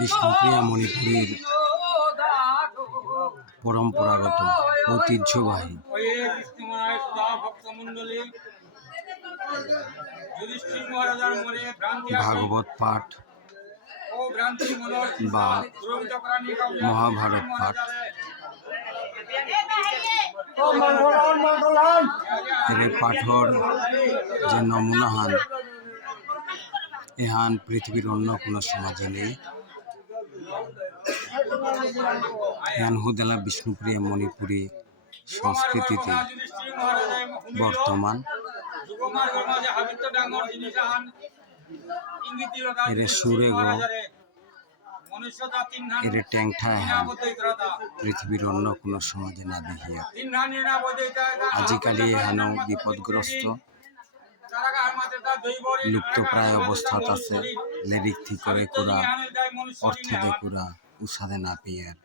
বিষ্ণুপ্রিয়া মণিপুরীর পরম্পরাগত ঐতিহ্যবাহী ভাগবত পাঠ বা মহাভারত পাঠ এর পাঠর যে নমুনা হান এহান পৃথিবীর অন্য কোনো সমাজে নেই। এহান হুদেলা বিষ্ণুপ্রিয়া মণিপুরী সংস্কৃতিতে বর্তমান এর সুরে গো এর ট্যাংঠা হ্যাঁ পৃথিবীর অন্য কোনো সমাজে না দেখিয়া আজিকালি এহানো বিপদগ্রস্ত লুপ্তপ্রায় অবস্থাত আছে লিরিক ঠিক করে কুরা অর্থ দে কুরা উসাদে না পেয়ার